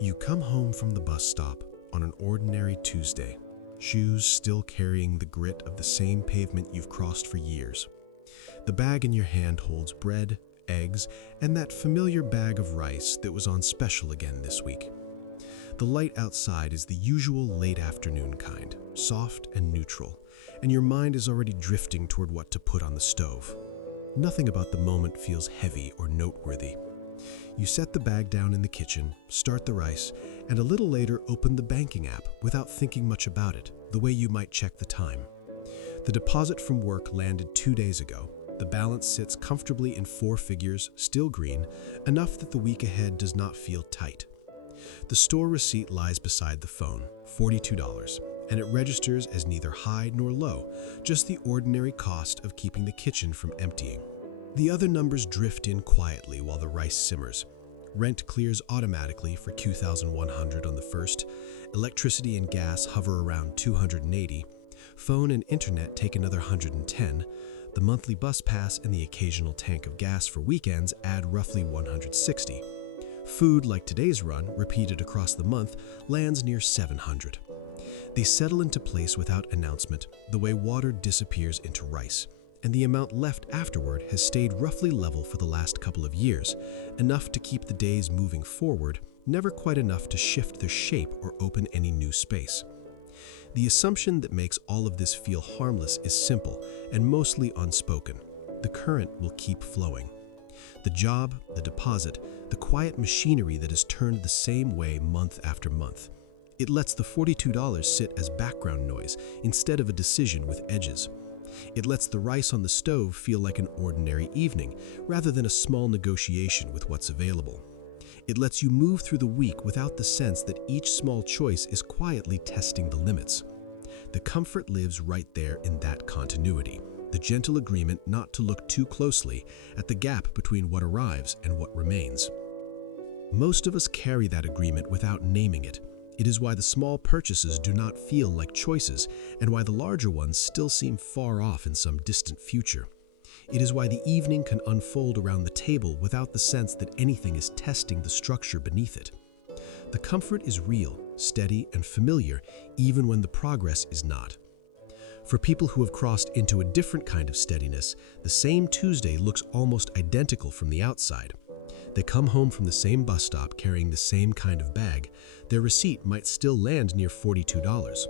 You come home from the bus stop on an ordinary Tuesday, shoes still carrying the grit of the same pavement you've crossed for years. The bag in your hand holds bread, eggs, and that familiar bag of rice that was on special again this week. The light outside is the usual late afternoon kind, soft and neutral, and your mind is already drifting toward what to put on the stove. Nothing about the moment feels heavy or noteworthy. You set the bag down in the kitchen, start the rice, and a little later open the banking app without thinking much about it, the way you might check the time. The deposit from work landed 2 days ago. The balance sits comfortably in 4 figures, still green, enough that the week ahead does not feel tight. The store receipt lies beside the phone, $42, and it registers as neither high nor low, just the ordinary cost of keeping the kitchen from emptying. The other numbers drift in quietly while the rice simmers. Rent clears automatically for $2,100 on the first, electricity and gas hover around $280, phone and internet take another $110, the monthly bus pass and the occasional tank of gas for weekends add roughly $160. Food, like today's run, repeated across the month, lands near $700. They settle into place without announcement, the way water disappears into rice, and the amount left afterward has stayed roughly level for the last couple of years, enough to keep the days moving forward, never quite enough to shift their shape or open any new space. The assumption that makes all of this feel harmless is simple and mostly unspoken. The current will keep flowing. The job, the deposit, the quiet machinery that is turned the same way month after month. It lets the $42 sit as background noise instead of a decision with edges. It lets the rice on the stove feel like an ordinary evening rather than a small negotiation with what's available. It lets you move through the week without the sense that each small choice is quietly testing the limits. The comfort lives right there in that continuity, the gentle agreement not to look too closely at the gap between what arrives and what remains. Most of us carry that agreement without naming it. It is why the small purchases do not feel like choices, and why the larger ones still seem far off in some distant future. It is why the evening can unfold around the table without the sense that anything is testing the structure beneath it. The comfort is real, steady, and familiar, even when the progress is not. For people who have crossed into a different kind of steadiness, the same Tuesday looks almost identical from the outside. They come home from the same bus stop carrying the same kind of bag. Their receipt might still land near $42.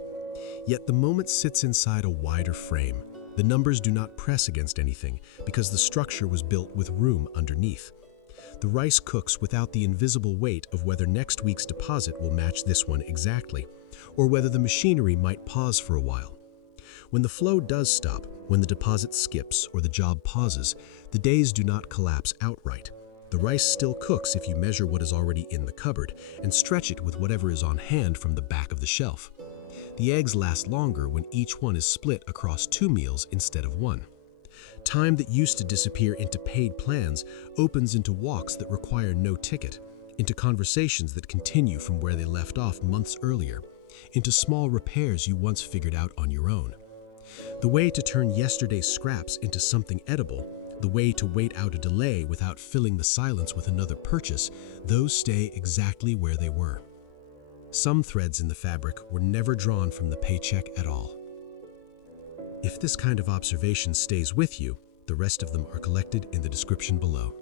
Yet the moment sits inside a wider frame. The numbers do not press against anything because the structure was built with room underneath. The rice cooks without the invisible weight of whether next week's deposit will match this one exactly, or whether the machinery might pause for a while. When the flow does stop, when the deposit skips or the job pauses, the days do not collapse outright. The rice still cooks if you measure what is already in the cupboard and stretch it with whatever is on hand from the back of the shelf. The eggs last longer when each one is split across 2 meals instead of 1. Time that used to disappear into paid plans opens into walks that require no ticket, into conversations that continue from where they left off months earlier, into small repairs you once figured out on your own. The way to turn yesterday's scraps into something edible, the way to wait out a delay without filling the silence with another purchase, those stay exactly where they were. Some threads in the fabric were never drawn from the paycheck at all. If this kind of observation stays with you, the rest of them are collected in the description below.